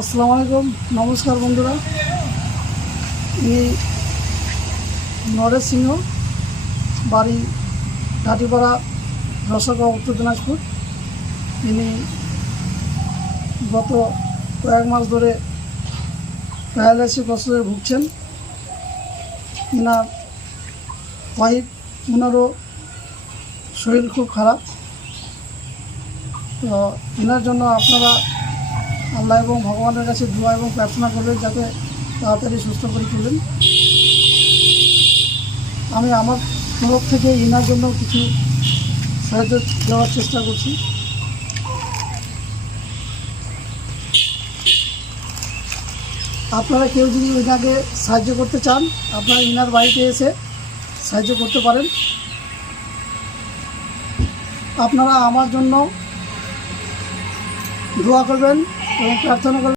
আসসালামু আলাইকুম, নমস্কার বন্ধুরা। ইনি নরেশ সিংহ, বাড়ি ঘাটিপাড়া, রসগা, উত্তর দিনাজপুর। ইনি গত কয়েক মাস ধরে প্যারালাইসিস অসুখে ভুগছেন। ওনারও শরীর খুব খারাপ। তো এনার জন্য আপনারা আল্লাহ এবং ভগবানের কাছে দোয়া এবং প্রার্থনা করবেন যাতে তাড়াতাড়ি সুস্থ করে তুলেন। আমি আমার তরফ থেকে এনার জন্য কিছু সাহায্য দেওয়ার চেষ্টা করছি। আপনারা কেউ যদি এনাকে সাহায্য করতে চান, আপনারা এনার বাড়িতে এসে সাহায্য করতে পারেন। আপনারা আমার জন্য দোয়া করবেন এবং প্রার্থনা করবেন।